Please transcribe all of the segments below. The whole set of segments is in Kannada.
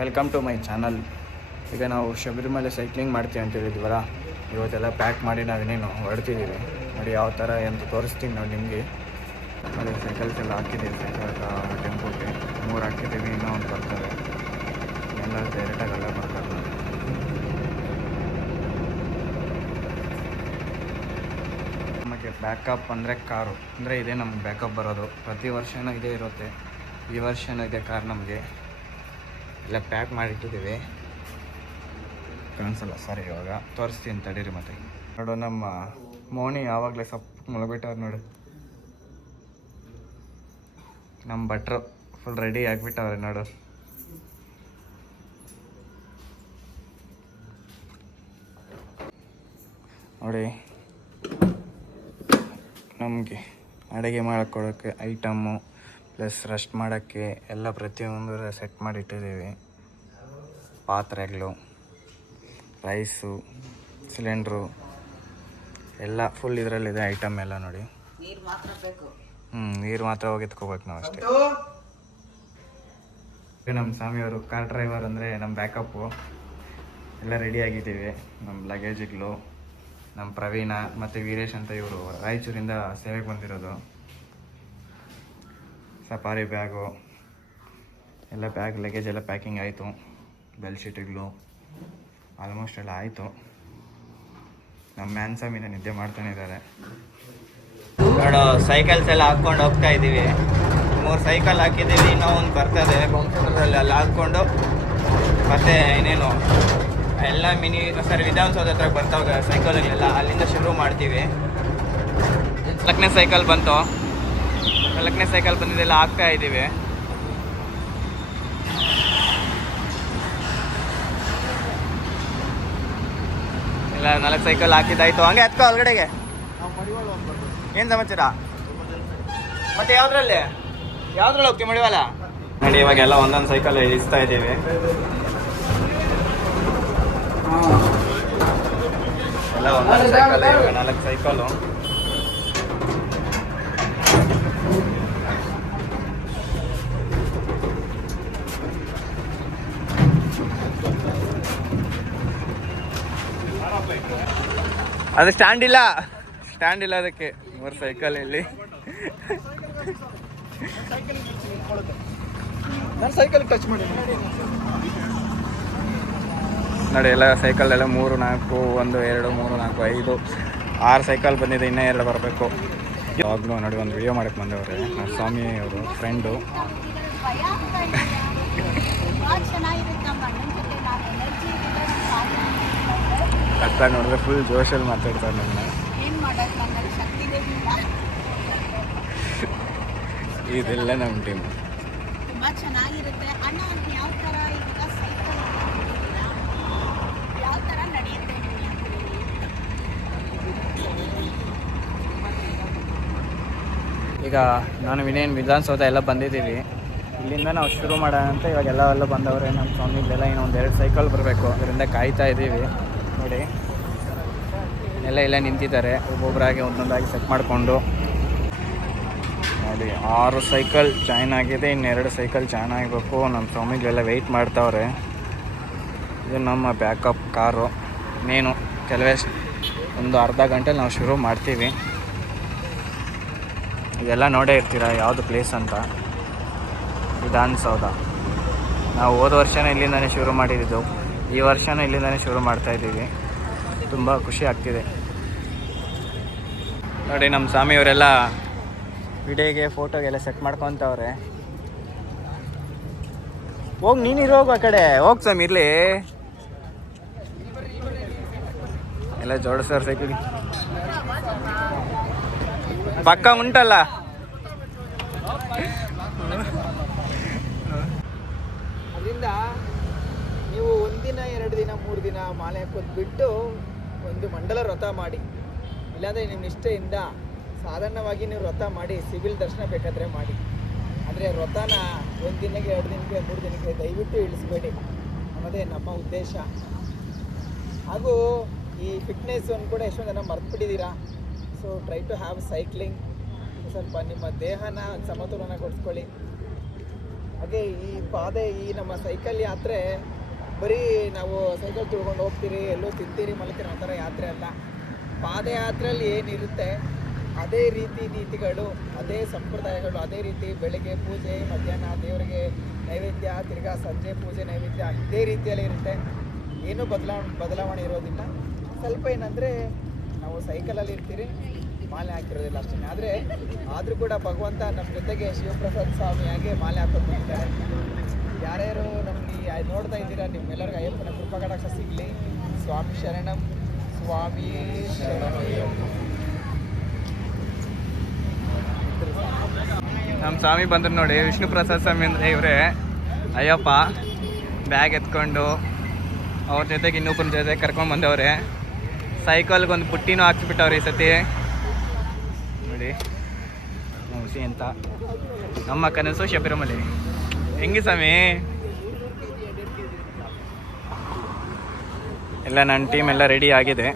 Welcome to my channel. ಈಗ ನಾವು ಶಬರಿಮಲೆ ಸೈಕ್ಲಿಂಗ್ ಮಾಡ್ತೀವಿ ಅಂತ ಹೇಳಿದ್ವಲ್ಲ, ಇವತ್ತೆಲ್ಲ ಪ್ಯಾಕ್ ಮಾಡಿ ನಾವೇನೇನು ಹೊರಡ್ತಿದ್ದೀವಿ ನೋಡಿ. ಯಾವ ಥರ ಅಂತ ತೋರಿಸ್ತೀನಿ ನಾವು ನಿಮಗೆ. ಅಲ್ಲಿ ಸೈಕಲ್ಸ್ ಎಲ್ಲ ಹಾಕಿದ್ದೀವಿ, ಸೈಕಲ್ ಟೆಂಪೋಗೆ 3 ಹಾಕಿದ್ದೀವಿ, ಇನ್ನೂ ಒಂದು ಬರ್ತವೆ. ಎಲ್ಲ ಡೈರೆಕ್ಟಾಗೆಲ್ಲ ಬರ್ತಾರೆ. ನಮಗೆ ಬ್ಯಾಕಪ್ ಅಂದರೆ ಕಾರು, ಅಂದರೆ ಇದೇ ನಮ್ಗೆ ಬ್ಯಾಕಪ್ ಬರೋದು. ಪ್ರತಿ ವರ್ಷವೂ ಇದೇ ಇರುತ್ತೆ. ಈ ವರ್ಷವೂ ಇದೆ ಕಾರ್. ನಮಗೆ ಎಲ್ಲ ಪ್ಯಾಕ್ ಮಾಡಿಟ್ಟಿದ್ದೀವಿ. ಕಾಣಿಸಲ್ಲ ಸರಿ, ಇವಾಗ ತೋರಿಸ್ತೀನಿ ತಡೀರಿ. ಮತ್ತೆ ನೋಡು, ನಮ್ಮ ಮೋನಿ ಯಾವಾಗಲೇ ಸಪ್ಪು ಮಲಗಿಬಿಟ್ಟವ್ರು ನೋಡು. ನಮ್ಮ ಭಟ್ರು ಫುಲ್ ರೆಡಿ ಆಗಿಬಿಟ್ಟವ್ರೆ ನೋಡು. ನೋಡಿ, ನಮಗೆ ಅಡುಗೆ ಮಾಡಿಕೊಡೋಕ್ಕೆ ಐಟಮ್ಮು ಪ್ಲಸ್ ರೆಸ್ಟ್ ಮಾಡೋಕ್ಕೆ ಎಲ್ಲ ಪ್ರತಿಯೊಂದು ಸೆಟ್ ಮಾಡಿಟ್ಟಿದ್ದೀವಿ. ಪಾತ್ರೆಗಳು, ರೈಸು, ಸಿಲಿಂಡ್ರು ಎಲ್ಲ ಫುಲ್ ಇದರಲ್ಲಿದೆ ಐಟಮ್ ಎಲ್ಲ ನೋಡಿ. ನೀರು ಮಾತ್ರ ಹೋಗಿ ಎತ್ಕೋಬೇಕು ನಾವು ಅಷ್ಟೇ. ನಮ್ಮ ಸ್ವಾಮಿಯವರು ಕಾರ್ ಡ್ರೈವರ್, ಅಂದರೆ ನಮ್ಮ ಬ್ಯಾಕಪ್ಪು. ಎಲ್ಲ ರೆಡಿಯಾಗಿದ್ದೀವಿ. ನಮ್ಮ ಲಗೇಜ್ಗಳು, ನಮ್ಮ ಪ್ರವೀಣ ಮತ್ತು ವೀರೇಶ್ ಅಂತ ಇವರು ರಾಯಚೂರಿಂದ ಸೇವೆಗೆ ಬಂದಿರೋದು. ಸಫಾರಿ ಬ್ಯಾಗು ಎಲ್ಲ ಲಗೇಜ್ ಎಲ್ಲ ಪ್ಯಾಕಿಂಗ್ ಆಯಿತು. ಬೆಲ್ಶೀಟ್ಗಳು ಆಲ್ಮೋಸ್ಟ್ ಎಲ್ಲ ಆಯಿತು. ನಮ್ಮ ಮ್ಯಾನ್ಸಾಮಿನ ನಿದ್ದೆ ಮಾಡ್ತಾನೆ ಇದ್ದಾರೆ ನೋಡು. ಸೈಕಲ್ಸ್ ಎಲ್ಲ ಹಾಕ್ಕೊಂಡು ಹೋಗ್ತಾ ಇದ್ದೀವಿ. 3 ಸೈಕಲ್ ಹಾಕಿದ್ದೀವಿ, ಇನ್ನೂ ಒಂದು ಬರ್ತದೆ ಬೊಂಬರಲ್ಲಿ. ಅಲ್ಲಿ ಹಾಕ್ಕೊಂಡು ಮತ್ತೆ ಇನ್ನೇನು ಎಲ್ಲ ವಿಧಾನಸೌಧ ಹತ್ರ ಬರ್ತಾವೆ ಸೈಕಲ್ಗಳೆಲ್ಲ. ಅಲ್ಲಿಂದ ಶುರು ಮಾಡ್ತೀವಿ. 4ನೇ ಸೈಕಲ್ ಬಂತು. 4ನೇ ಸೈಕಲ್ ಬಂದಿದ್ದೆಲ್ಲ ಹಾಕ್ತಾ ಇದ್ದೀವಿ. ಎಲ್ಲ 4 ಸೈಕಲ್ ಹಾಕಿದ್ದಾಯ್ತು. ಹಂಗೆ ಹತ್ಕೋ ಒಳಗಡೆಗೆ. ಏನು ಸಮಾಚಾರ? ಮತ್ತೆ ಯಾವ್ದ್ರಲ್ಲಿ ಹೋಗ್ತೀವಿ ಮಡಿವಾಲ? ನೋಡಿ, ಇವಾಗೆಲ್ಲ ಒಂದೊಂದು ಸೈಕಲ್ ಇಳಿಸ್ತಾ ಇದ್ದೀವಿ. ಎಲ್ಲ ಒಂದೊಂದು ಸೈಕಲ್, ಇವಾಗ 4 ಸೈಕಲು. ಅದು ಸ್ಟ್ಯಾಂಡ್ ಇಲ್ಲ ಅದಕ್ಕೆ. 3 ಸೈಕಲ್ ಇಲ್ಲಿ. ಸೈಕಲ್ ಟಚ್ ಮಾಡಿ ನೋಡಿ. ಎಲ್ಲ ಸೈಕಲ್ ಎಲ್ಲ 3, 4, 1, 2, 3, 4, 5, 6 ಸೈಕಲ್ ಬಂದಿದೆ. ಇನ್ನೂ 2 ಬರಬೇಕು. ಯಾವಾಗಲೂ ನೋಡಿ ಒಂದು ವಿಡಿಯೋ ಮಾಡಕ್ಕೆ ಬಂದವ್ರೆ ನಮ್ಮ ಸ್ವಾಮಿ ಅವರು ಫ್ರೆಂಡು. ಅಕ್ಕ ನೋಡಿದ್ರೆ ಫುಲ್ ಜೋಶಲ್ಲಿ ಮಾತಾಡ್ತಾರೆ ನಮ್ಮನ್ನ. ಇದೆಲ್ಲ ನಮ್ಮ ಟೀಮ್. ಈಗ ನಾನು ವಿಧಾನಸೌಧ ಎಲ್ಲ ಬಂದಿದ್ದೀವಿ. ಇಲ್ಲಿಂದ ನಾವು ಶುರು ಮಾಡೋಣ ಅಂತ ಇವಾಗ ಎಲ್ಲ ಬಂದವ್ರೆ ನಮ್ಮ ಸ್ವಾಮಿಗೆಲ್ಲ. ಇನ್ನೊಂದು 2 ಸೈಕಲ್ ಬರಬೇಕು, ಅದರಿಂದ ಕಾಯ್ತಾ ಇದ್ದೀವಿ. ನೋಡಿ, ಎಲ್ಲ ನಿಂತಿದ್ದಾರೆ. ಒಬ್ಬೊಬ್ಬರಾಗಿ ಒಂದೊಂದಾಗಿ ಸೆಟ್ ಮಾಡಿಕೊಂಡು ನೋಡಿ. 6 ಸೈಕಲ್ ಜಾಯ್ನ್ ಆಗಿದೆ, ಇನ್ನು 2 ಸೈಕಲ್ ಜಾಯ್ನ್ ಆಗಬೇಕು. ನಮ್ಮ ಸ್ವಾಮಿಗೆಲ್ಲ ವೆಯ್ಟ್ ಮಾಡ್ತಾವ್ರೆ. ಇದು ನಮ್ಮ ಬ್ಯಾಕಪ್ ಕಾರು. ಇನ್ನೇನು ಕೆಲವೇ ಒಂದು ಅರ್ಧ ಗಂಟೆಲಿ ನಾವು ಶುರು ಮಾಡ್ತೀವಿ. ಇದೆಲ್ಲ ನೋಡೇ ಇರ್ತೀರ ಯಾವುದು ಪ್ಲೇಸ್ ಅಂತ. ವಿಧಾನಸೌಧ. ನಾವು ಹೋದ ವರ್ಷವೇ ಇಲ್ಲಿಂದನೇ ಶುರು ಮಾಡಿದ್ದು, ಈ ವರ್ಷವೂ ಇಲ್ಲಿಂದನೇ ಶುರು ಮಾಡ್ತಾಯಿದ್ದೀವಿ. ತುಂಬ ಖುಷಿ ಆಗ್ತಿದೆ ನೋಡಿ. ನಮ್ಮ ಸ್ವಾಮಿಯವರೆಲ್ಲ ವಿಡಿಯೋಗೆ ಫೋಟೋಗೆಲ್ಲ ಸೆಟ್ ಮಾಡ್ಕೊತವ್ರೆ. ಹೋಗಿ ನೀನಿರೋಗು ಆ ಕಡೆ. ಹೋಗಿ ಸ್ವಾಮಿ ಇರಲಿ. ಎಲ್ಲ ಜೋಡಿಸೋರು ಸೈಕಲ್ ಪಕ್ಕ ಉಂಟಲ್ಲ. ಅದರಿಂದ ನೀವು 1 ದಿನ 2 ದಿನ 3 ದಿನ ಮಾಲೆ ಹಾಕೋದು ಬಿಟ್ಟು ಒಂದು ಮಂಡಲ ವ್ರತ ಮಾಡಿ. ಇಲ್ಲಾಂದರೆ ನಿಮ್ಮ ನಿಷ್ಠೆಯಿಂದ ಸಾಧಾರಣವಾಗಿ ನೀವು ವ್ರತ ಮಾಡಿ ಸಿವಿಲ್ ದರ್ಶನ ಬೇಕಾದರೆ ಮಾಡಿ. ಆದರೆ ವ್ರತನ 1 ದಿನಕ್ಕೆ 2 ದಿನಕ್ಕೆ 3 ದಿನಕ್ಕೆ ದಯವಿಟ್ಟು ಇಳಿಸ್ಬೇಡಿ ಅನ್ನೋದೇ ನಮ್ಮ ಉದ್ದೇಶ. ಹಾಗೂ ಈ ಫಿಟ್ನೆಸ್ಸನ್ನು ಕೂಡ ಎಷ್ಟೊಂದು ಜನ ಮರ್ತ್ಬಿಟ್ಟಿದ್ದೀರಾ. So try to have cycling. ಸ್ವಲ್ಪ ನಿಮ್ಮ ದೇಹನ ಸಮತೋಲನ ಕೊಡಿಸ್ಕೊಳ್ಳಿ. ಹಾಗೆ ಈ ಪಾದೆ ಈ ನಮ್ಮ ಸೈಕಲ್ ಯಾತ್ರೆ ಬರೀ ನಾವು ಸೈಕಲ್ ತುಳ್ಕೊಂಡು ಹೋಗ್ತೀರಿ ಎಲ್ಲೋ ತಿಂತೀರಿ ಮಲ್ತೀರಿ ಆ ಥರ ಯಾತ್ರೆ ಅಲ್ಲ. ಪಾದಯಾತ್ರೆಯಲ್ಲಿ ಏನಿರುತ್ತೆ ಅದೇ ರೀತಿ ನೀತಿಗಳು, ಅದೇ ಸಂಪ್ರದಾಯಗಳು, ಅದೇ ರೀತಿ ಬೆಳಗ್ಗೆ ಪೂಜೆ, ಮಧ್ಯಾಹ್ನ ದೇವರಿಗೆ ನೈವೇದ್ಯ, ತಿರ್ಗಾ ಸಂಜೆ ಪೂಜೆ ನೈವೇದ್ಯ ಇದೇ ರೀತಿಯಲ್ಲಿ ಇರುತ್ತೆ. ಏನೂ ಬದಲಾವಣೆ ಇರೋದಿಲ್ಲ. ಸ್ವಲ್ಪ ಏನಂದರೆ ನಾವು ಸೈಕಲಲ್ಲಿ ಇರ್ತೀರಿ, ಮಾಲೆ ಹಾಕಿರೋದಿಲ್ಲ ಅಷ್ಟೇ. ಆದರೂ ಕೂಡ ಭಗವಂತ ನಮ್ಮ ಜೊತೆಗೆ ಶಿವಪ್ರಸಾದ್ ಸ್ವಾಮಿ ಹಾಗೆ ಮಾಲೆ ಹಾಕೊಂಡು ಬಂದಿದ್ದಾರೆ. ಯಾರ್ಯಾರು ನಮಗೆ ನೋಡ್ತಾ ಇದ್ದೀರಾ ನಿಮ್ಮೆಲ್ಲರಿಗೂ ಅಯ್ಯಪ್ಪನ ಕೃಪಾ ಸಿಗಲಿ. ಸ್ವಾಮಿ ಶರಣಂ, ಸ್ವಾಮಿ ಶರಣಂ. ನಮ್ಮ ಸ್ವಾಮಿ ಬಂದ್ರು ನೋಡಿ, ವಿಷ್ಣು ಪ್ರಸಾದ್ ಸ್ವಾಮಿ ಅಂದರೆ ಇವರೇ. ಅಯ್ಯಪ್ಪ ಬ್ಯಾಗ್ ಎತ್ಕೊಂಡು ಅವ್ರ ಜೊತೆಗೆ ಇನ್ನೊಬ್ಬರ ಜೊತೆ ಕರ್ಕೊಂಡು ಬಂದವ್ರೆ. ಸೈಕಲ್ಗೆ ಒಂದು ಪುಟ್ಟಿನೂ ಹಾಕ್ಸ್ಬಿಟ್ಟವ್ರೆ ಈ ಸತಿ ನೋಡಿ. ಖುಷಿ ಅಂತ ನಮ್ಮ ಕನಸು ಶಬರಿಮಲೆ. ಹೆಂಗೆ ಸ್ವಾಮಿ? ಎಲ್ಲ ನನ್ನ ಟೀಮ್ ಎಲ್ಲ ರೆಡಿ ಆಗಿದೆ.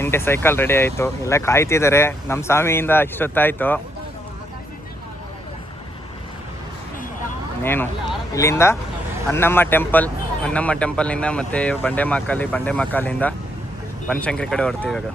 ಎಂಟು ಸೈಕಲ್ ರೆಡಿ ಆಯಿತು, ಎಲ್ಲ ಕಾಯ್ತಿದ್ದಾರೆ. ನಮ್ಮ ಸ್ವಾಮಿಯಿಂದ ಇಷ್ಟೊತ್ತಾಯಿತು. ಇನ್ನೇನು ಇಲ್ಲಿಂದ ಅನ್ನಮ್ಮ ಟೆಂಪಲ್ನಿಂದ ಮತ್ತು ಬಂಡೆಮಕ್ಕಾಲಿಂದ ಬನಶಂಕರಿ ಕಡೆ ಹೊಡ್ತೀವಿ ಇವಾಗ.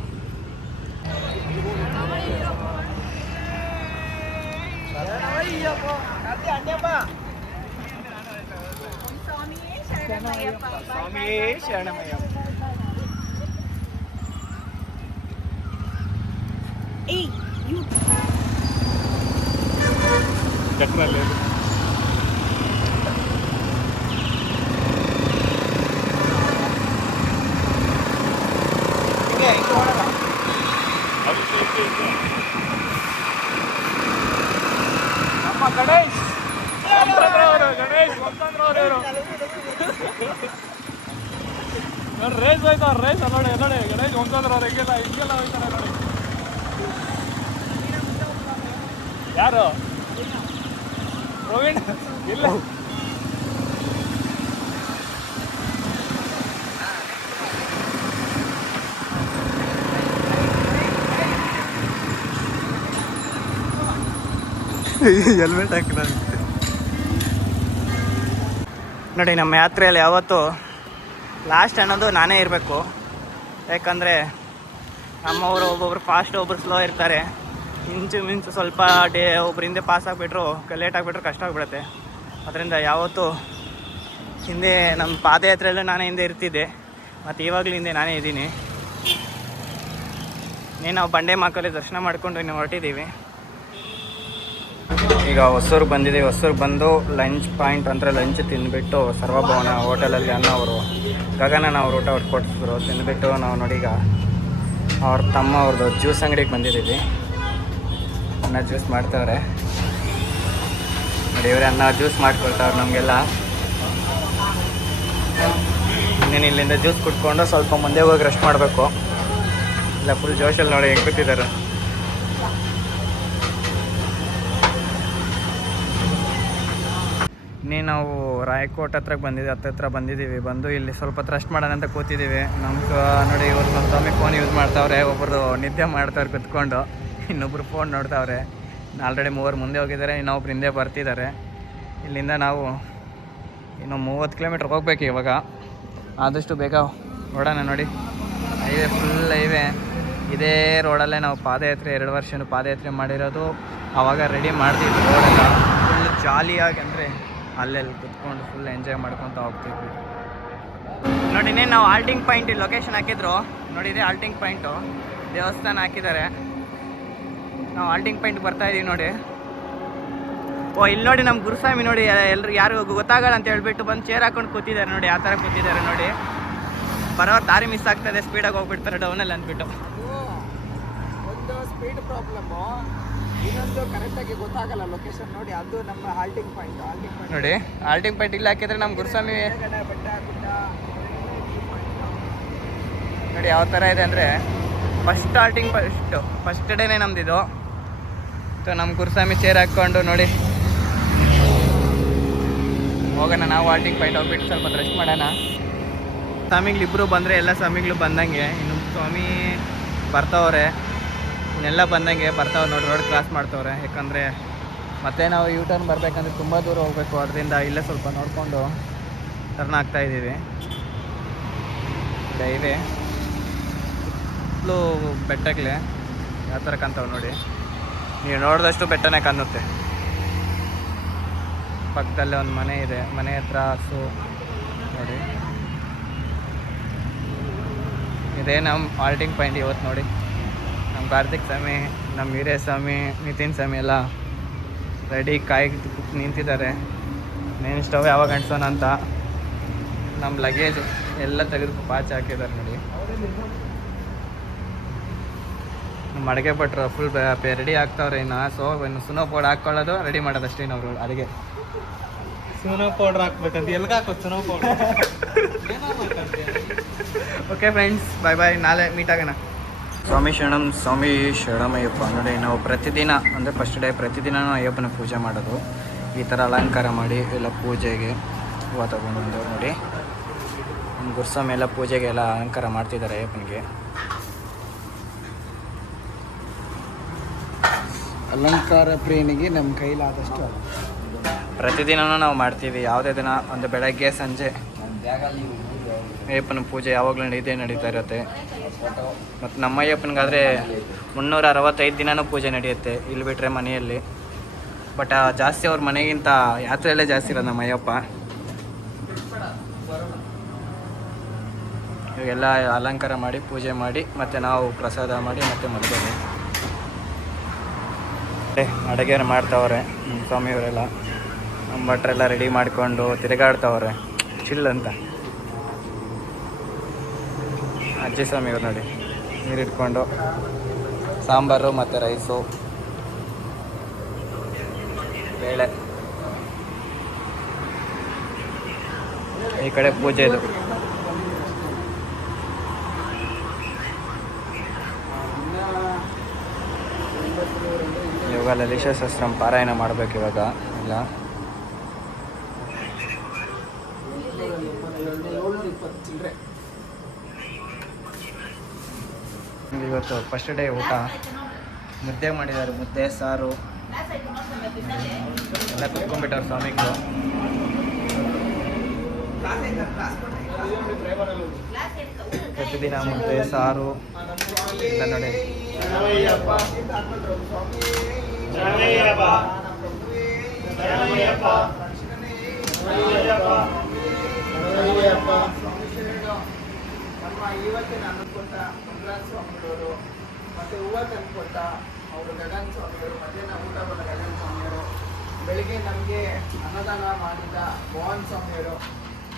ನಮ್ಮ ಗಣೇಶ್ ರೇಸ್ ಹೋಯ್ತಾರ. ರೇಸ್ ನೋಡಿ ಗಣೇಶ್ ಹೊಂತಂದ್ರ ಅವ್ರು ಹಿಂಗೆಲ್ಲ ಹೋಯ್ತಾರೆ ನೋಡಿ. ಯಾರು? ಪ್ರವೀಣ್ ಇಲ್ಲ. ಹೆಲ್ಮೆಟ್ ಹಾಕಿಲ್ಲ ನೋಡಿ. ನಮ್ಮ ಯಾತ್ರೆಯಲ್ಲಿ ಯಾವತ್ತೂ ಲಾಸ್ಟ್ ಅನ್ನೋದು ನಾನೇ ಇರಬೇಕು. ಯಾಕಂದರೆ ನಮ್ಮವರು ಒಬ್ಬೊಬ್ರು ಫಾಸ್ಟ್, ಒಬ್ಬರು ಸ್ಲೋ ಇರ್ತಾರೆ. ಮಿಂಚು ಸ್ವಲ್ಪ ಒಬ್ರು ಹಿಂದೆ ಪಾಸ್ ಆಗಿಬಿಟ್ರು, ಲೇಟ್ ಆಗಿಬಿಟ್ರು ಕಷ್ಟ ಆಗಿಬಿಡುತ್ತೆ. ಅದರಿಂದ ಯಾವತ್ತೂ ಹಿಂದೆ ನಮ್ಮ ಪಾದಯಾತ್ರೆಯಲ್ಲೂ ನಾನೇ ಹಿಂದೆ ಇರ್ತಿದ್ದೆ, ಮತ್ತು ಇವಾಗಲೂ ಹಿಂದೆ ನಾನೇ ಇದ್ದೀನಿ. ನಾವು ಬಂಡೆಮಕ್ಕಲ್ಲಿ ದರ್ಶನ ಮಾಡಿಕೊಂಡು ಇನ್ನು ಹೊರಟಿದ್ದೀವಿ. ಈಗ ಹೊಸೂರಿಗೆ ಬಂದಿದ್ದೀವಿ. ಹೊಸೂರಿಗೆ ಬಂದು ಲಂಚ್ ಪಾಯಿಂಟ್ ಅಂದರೆ ಲಂಚ್ ತಿಂದುಬಿಟ್ಟು ಸರ್ವಭವನ ಹೋಟೆಲಲ್ಲಿ ಅವರು ಗಗನ ಅವ್ರು ಊಟ ಕೊಡ್ತಿದ್ರು. ತಿಂದುಬಿಟ್ಟು ನಾವು ನೋಡಿ ಈಗ ಅವ್ರ ತಮ್ಮ ಅವ್ರದ್ದು ಜ್ಯೂಸ್ ಅಂಗಡಿಗೆ ಬಂದಿದ್ದೀವಿ. ಅನ್ನ ಜ್ಯೂಸ್ ಮಾಡ್ತವ್ರೆ ನೋಡಿ. ಇವರೇ ಅನ್ನ ಜ್ಯೂಸ್ ಮಾಡ್ಕೊಳ್ತಾವ್ರೆ ನಮಗೆಲ್ಲ. ಇನ್ನೇನು ಇಲ್ಲಿಂದ ಜ್ಯೂಸ್ ಕುಟ್ಕೊಂಡು ಸ್ವಲ್ಪ ಮುಂದೆ ಹೋಗಿ ರೆಸ್ಟ್ ಮಾಡಬೇಕು. ಇಲ್ಲ ಫುಲ್ ಜೋಶಲ್ಲಿ ನೋಡಿ ಹೆಂಗೆ ಕೂತಿದ್ದಾರೆ. ಇನ್ನೇ ನಾವು ರಾಯಕೋಟ್ ಹತ್ರ ಬಂದಿದ್ದೀವಿ. ಬಂದು ಇಲ್ಲಿ ಸ್ವಲ್ಪ ಹೊತ್ತು ರೆಸ್ಟ್ ಮಾಡೋಣ ಅಂತ ಕೂತಿದ್ದೀವಿ. ನಮ್ಗೆ ನೋಡಿ ಇವರು ನಮ್ಮ ಸ್ವಾಮಿ ಫೋನ್ ಯೂಸ್ ಮಾಡ್ತಾವ್ರೆ. ಒಬ್ಬರು ನಿದ್ದೆ ಮಾಡ್ತಾವ್ರೆ ಕುತ್ಕೊಂಡು, ಇನ್ನೊಬ್ರು ಫೋನ್ ನೋಡ್ತಾವ್ರೆ. ಆಲ್ರೆಡಿ 3 ಮುಂದೆ ಹೋಗಿದ್ದಾರೆ, ಇನ್ನೊಬ್ರು ಹಿಂದೆ ಬರ್ತಿದ್ದಾರೆ. ಇಲ್ಲಿಂದ ನಾವು ಇನ್ನು 30 ಕಿಲೋಮೀಟ್ರ್ ಹೋಗ್ಬೇಕು ಇವಾಗ. ಆದಷ್ಟು ಬೇಗ ಹೊರಡೋಣ ನೋಡಿ. Highway full highway. ಇದೇ ರೋಡಲ್ಲೇ ನಾವು ಪಾದಯಾತ್ರೆ 2 ವರ್ಷ ಪಾದಯಾತ್ರೆ ಮಾಡಿರೋದು. ಆವಾಗ ರೆಡಿ ಮಾಡ್ತಿದ್ವಿ ರೋಡೆಲ್ಲ ಫುಲ್ ಜಾಲಿಯಾಗಿ, ಅಂದರೆ ಅಲ್ಲೆಲ್ಲಿ ಕುತ್ಕೊಂಡು ಫುಲ್ ಎಂಜಾಯ್ ಮಾಡ್ಕೊತ ಹೋಗ್ತಿದ್ವಿ ನೋಡಿ. ಇನ್ನೇನು ನಾವು ಆಲ್ಟಿಂಗ್ ಪಾಯಿಂಟ್ ಲೊಕೇಶನ್ ಹಾಕಿದ್ರು ನೋಡಿ. ಇದೆ ಆಲ್ಟಿಂಗ್ ಪಾಯಿಂಟು, ದೇವಸ್ಥಾನ ಹಾಕಿದ್ದಾರೆ. ನಾವು ಆಲ್ಟಿಂಗ್ ಪಾಯಿಂಟ್ ಬರ್ತಾಯಿದ್ದೀವಿ ನೋಡಿ. ಇಲ್ಲಿ ನೋಡಿ ನಮ್ಮ ಗುರುಸ್ವಾಮಿ ನೋಡಿ. ಎಲ್ಲರೂ ಯಾರು ಗೊತ್ತಾಗಲ್ಲ ಅಂತ ಹೇಳ್ಬಿಟ್ಟು ಬಂದು ಚೇರ್ ಹಾಕೊಂಡು ಕೂತಿದ್ದಾರೆ ನೋಡಿ. ಆ ಥರ ಕೂತಿದ್ದಾರೆ ನೋಡಿ. ಬರೋರು ದಾರಿ ಮಿಸ್ ಆಗ್ತದೆ, ಸ್ಪೀಡಾಗಿ ಹೋಗ್ಬಿಡ್ತಾರೆ ಡೌನಲ್ಲಿ ಅಂದ್ಬಿಟ್ಟು. ಒಂದು ಸ್ಪೀಡ್ ಪ್ರಾಬ್ಲಮ್ಮು, ಇನ್ನೊಂದು ಕರೆಕ್ಟಾಗಿ ಗೊತ್ತಾಗಲ್ಲ ಲೊಕೇಶನ್ ನೋಡಿ. ಅದು ನಮ್ಮ ಹಾಲ್ಟಿಂಗ್ ಪಾಯಿಂಟ್ ನೋಡಿ. ಹಾಲ್ಟಿಂಗ್ ಪಾಯಿಂಟ್ ಇಲ್ಲಿ ಹಾಕಿದ್ರೆ ನಮ್ಮ ಗುರುಸ್ವಾಮಿ ನೋಡಿ ಯಾವ ಥರ ಇದೆ ಅಂದರೆ, ಫಸ್ಟ್ ಡೇನೇ ನಮ್ದಿದು. ನಮ್ಮ ಗುರುಸ್ವಾಮಿ ಚೇರ್ ಹಾಕ್ಕೊಂಡು ನೋಡಿ ಹೋಗೋಣ. ನಾವು ಹಾಲ್ಟಿಂಗ್ ಪಾಯಿಂಟ್ ಹೋಗ್ಬಿಟ್ಟು ಸ್ವಲ್ಪ ರೆಸ್ಟ್ ಮಾಡೋಣ. ಸ್ವಾಮಿಗಳಿಬ್ಬರು ಬಂದರೆ ಎಲ್ಲ ಸ್ವಾಮಿಗಳು ಬಂದಂಗೆ. ಇನ್ನು ಸ್ವಾಮಿ ಬರ್ತಾವ್ರೆ. ಇನ್ನೆಲ್ಲ ಬಂದಂಗೆ ಬರ್ತಾವೆ ನೋಡಿ, ರೋಡ್ ಕ್ರಾಸ್ ಮಾಡ್ತವ್ರೆ. ಯಾಕಂದರೆ ಮತ್ತೆ ನಾವು ಯೂ ಟರ್ನ್ ಬರಬೇಕಂದ್ರೆ ತುಂಬ ದೂರ ಹೋಗಬೇಕು. ಅದರಿಂದ ಇಲ್ಲೇ ಸ್ವಲ್ಪ ನೋಡಿಕೊಂಡು ಟರ್ನ್ ಆಗ್ತಾಯಿದ್ದೀವಿ. ಇವೆ ಸುತ್ತಲೂ ಬೆಟ್ಟಗಳೇ ಯಾವ ಥರ ಕಾಣ್ತಾವೆ ನೋಡಿ. ನೀವು ನೋಡಿದಷ್ಟು ಬೆಟ್ಟನೇ ಕಾಣುತ್ತೆ. ಪಕ್ಕದಲ್ಲೇ ಒಂದು ಮನೆ ಇದೆ, ಮನೆ ಹತ್ರ ಹಸು ನೋಡಿ. ಇದೇ ನಮ್ಮ ಹಾಲ್ಟಿಂಗ್ ಪಾಯಿಂಟ್ ಇವತ್ತು ನೋಡಿ. ನಮ್ಮ ಕಾರ್ತಿಕ್ ಸ್ವಾಮಿ, ನಮ್ಮ ವೀರೇಸ್ವಾಮಿ, ನಿತಿನ್ ಸ್ವಾಮಿ ಎಲ್ಲ ರೆಡಿ ಕಾಯಿ ನಿಂತಿದ್ದಾರೆ. ಮೇನ್ ಸ್ಟವ್ ಯಾವಾಗ ಅಂಟಿಸೋಣ ಅಂತ. ನಮ್ಮ ಲಗೇಜು ಎಲ್ಲ ತೆಗೆದು ಪಾಚಿ ಹಾಕಿದ್ದಾರೆ ನೋಡಿ. ನಮ್ಮ ಅಡುಗೆ ಭಟ್ರು ಫುಲ್ ರೆಡಿ ಆಗ್ತಾವ್ರೆ. ಇನ್ನು ಸುನೋ ಪೌಡರ್ ಹಾಕ್ಕೊಳ್ಳೋದು, ರೆಡಿ ಮಾಡೋದಷ್ಟೇ ನಾವು ಅಡುಗೆ. ಸುನೋ ಪೌಡ್ರ್ ಹಾಕ್ಬೇಕಂತ ಎಲ್ಗೆ ಹಾಕೋದು ಸುನೋ ಪೌಡ್ರ್? ಓಕೆ ಫ್ರೆಂಡ್ಸ್, ಬಾಯ್ ಬಾಯ್, ನಾಳೆ ಮೀಟ್ ಆಗೋಣ. ಸ್ವಾಮಿ ಶರಣಮಯ್ಯಪ್ಪ ನೋಡಿ. ನಾವು ಪ್ರತಿದಿನ ಅಂದರೆ ಫಸ್ಟ್ ಡೇ ಪ್ರತಿದಿನವೂ ಅಯ್ಯಪ್ಪನ ಪೂಜೆ ಮಾಡೋದು. ಈ ಥರ ಅಲಂಕಾರ ಮಾಡಿ ಎಲ್ಲ ಪೂಜೆಗೆ ಹೂವು ತಗೊಂಡು ನೋಡಿ. ನಮ್ಮ ಗುರುಸ್ವಾಮಿ ಎಲ್ಲ ಪೂಜೆಗೆ ಎಲ್ಲ ಅಲಂಕಾರ ಮಾಡ್ತಿದ್ದಾರೆ ಅಯ್ಯಪ್ಪನಿಗೆ. ಅಲಂಕಾರ ಪ್ರೇಮಿಗೆ ನಮ್ಮ ಕೈಲಾದಷ್ಟು ಪ್ರತಿದಿನವೂ ನಾವು ಮಾಡ್ತೀವಿ. ಯಾವುದೇ ದಿನ ಒಂದು ಬೆಳಗ್ಗೆ ಸಂಜೆ ಅಯ್ಯಪ್ಪನ ಪೂಜೆ ಯಾವಾಗಲೂ ಇದೇ ನಡೀತಾ ಇರುತ್ತೆ. ಮತ್ತು ನಮ್ಮ ಅಯ್ಯಪ್ಪನಿಗಾದರೆ 365 ದಿನವೂ ಪೂಜೆ ನಡೆಯುತ್ತೆ. ಇಲ್ಲಿ ಬಿಟ್ಟರೆ ಮನೆಯಲ್ಲಿ. ಬಟ್ ಜಾಸ್ತಿ ಅವ್ರ ಮನೆಗಿಂತ ಯಾತ್ರೆಯಲ್ಲೇ ಜಾಸ್ತಿ ಇರೋದು ನಮ್ಮ ಅಯ್ಯಪ್ಪ. ಇವಾಗೆಲ್ಲ ಅಲಂಕಾರ ಮಾಡಿ ಪೂಜೆ ಮಾಡಿ ಮತ್ತು ನಾವು ಪ್ರಸಾದ ಮಾಡಿ ಮತ್ತು ಮಲಗೋದು. ಅಡುಗೆ ಮಾಡ್ತಾವ್ರೆ ನಮ್ಮ ಸ್ವಾಮಿಯವರೆಲ್ಲ. ನಮ್ಮ ಭಟ್ರೆಲ್ಲ ರೆಡಿ ಮಾಡಿಕೊಂಡು ತಿರುಗಾಡ್ತಾವ್ರೆ ಚಿಲ್ ಅಂತ. ಅಜ್ಜಿ ಸ್ವಾಮಿಯವ್ರು ನೋಡಿ ನೀರಿಟ್ಕೊಂಡು ಸಾಂಬಾರು ಮತ್ತು ರೈಸು, ಬೇಳೆ. ಈ ಕಡೆ ಪೂಜೆ ಇದು. ಇವಾಗ ಲಲಿತ ಸಹಸ್ರನಾಮ ಪಾರಾಯಣ ಮಾಡಬೇಕು ಇವಾಗ ಇಲ್ಲ. ಇವತ್ತು ಫಸ್ಟ್ ಡೇ ಊಟ ಮುದ್ದೆ ಮಾಡಿದ್ದಾರೆ. ಮುದ್ದೆ ಸಾರು ಎಲ್ಲ ಕುತ್ಕೊಂಡ್ಬಿಟ್ಟವ್ರು ಸ್ವಾಮಿಗಳು. ಪ್ರತಿದಿನ ಮುದ್ದೆ ಸಾರು ಎಲ್ಲ ನೋಡಿ. ನಮ್ಮ ಇವತ್ತಿನ ಕೊಟ್ಟ ಮಂಗಳಾನ ಸ್ವಾಮಿಯವರು ಮತ್ತು ಹೂವು ತಂದುಕೊಟ್ಟ ಅವರು ಗಗನ್ ಸ್ವಾಮಿಯವರು, ಮಧ್ಯಾಹ್ನ ಊಟ ಬಂದ ಗಗನ್ ಸ್ವಾಮಿಯವರು, ಬೆಳಿಗ್ಗೆ ನಮಗೆ ಅನ್ನದಾನ ಮಾಡಿದ ಮೋಹನ್ ಸ್ವಾಮಿಯವರು,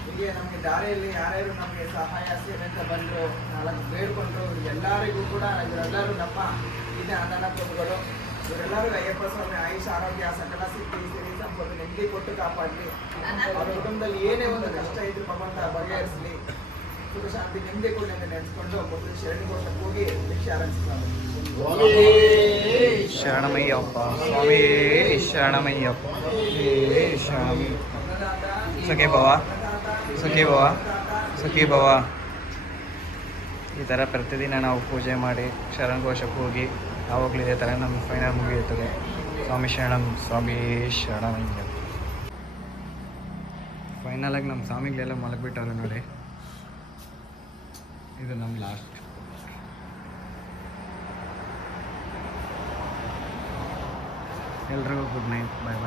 ಹೀಗೆ ನಮಗೆ ದಾರಿಯಲ್ಲಿ ಯಾರ್ಯಾರು ನಮಗೆ ಸಹಾಯ ಸೇವೆ ಅಂತ ಬಂದರು, ನಾಲ್ಕು ಬೇಡ್ಕೊಂಡ್ರು, ಎಲ್ಲರಿಗೂ ಕೂಡ ಇವರೆಲ್ಲರೂ ನಮ್ಮ ಇದೇ ಅನ್ನದಾನ ಕೊಟ್ಟುಗಳು. ಇವರೆಲ್ಲರೂ ಅಯ್ಯಪ್ಪ ಸ್ವಾಮಿ ಆಯುಷ್ ಆರೋಗ್ಯ ಸಕಲ ಸಿದ್ಧಿ ಸಿರಿ ಸಂಪತ್ತು ನೆಮ್ಮದಿ ಕೊಟ್ಟು ಕಾಪಾಡಲಿ. ಅವರ ಕುಟುಂಬದಲ್ಲಿ ಏನೇ ಒಂದು ಕಷ್ಟ ಇದ್ರು ಭಗವಂತ ಬಗೆಹರಿಸಲಿ, ಸುಖ ಶಾಂತಿ ನೆಮ್ಮದಿ ಕೊಡಲಿ ಅಂತ ನೆನೆಸ್ಕೊಂಡು ಮೊದಲು ಶರಣಿ ಘೋಷಕ್ಕೆ ಹೋಗಿ ಭಿಕ್ಷೆ ಆರಂಭಿಸ್ತಾರೆ. ಶರಣಮಯ್ಯಪ್ಪ ಸ್ವಾಮಿ ಶರಣಮಯ್ಯಪ್ಪ ಶರಣಮಯ್ಯ. ಸುಖಿ ಭವ ಸುಖಿ ಭವ ಸುಖಿ ಭವ. ಈ ಥರ ಪ್ರತಿದಿನ ನಾವು ಪೂಜೆ ಮಾಡಿ ಶರಣಘೋಷಕ್ಕೆ ಹೋಗಿ ಯಾವಾಗಲೂ ಇದೇ ಥರ ನಮ್ಮ ಫೈನಲ್ ಮುಗಿಯುತ್ತದೆ. ಸ್ವಾಮಿ ಶರಣಮಯ್ಯ. ಫೈನಲಾಗಿ ನಮ್ಮ ಸ್ವಾಮಿಗಳೆಲ್ಲ ಮಲಗಿಬಿಟ್ಟವ್ರೆ ನೋಡಿ. ಇದು ನಮ್ಮ ಲಾಸ್ಟ್. ಎಲ್ರಿಗೂ ಗುಡ್ ನೈಟ್, ಬಾಯ್.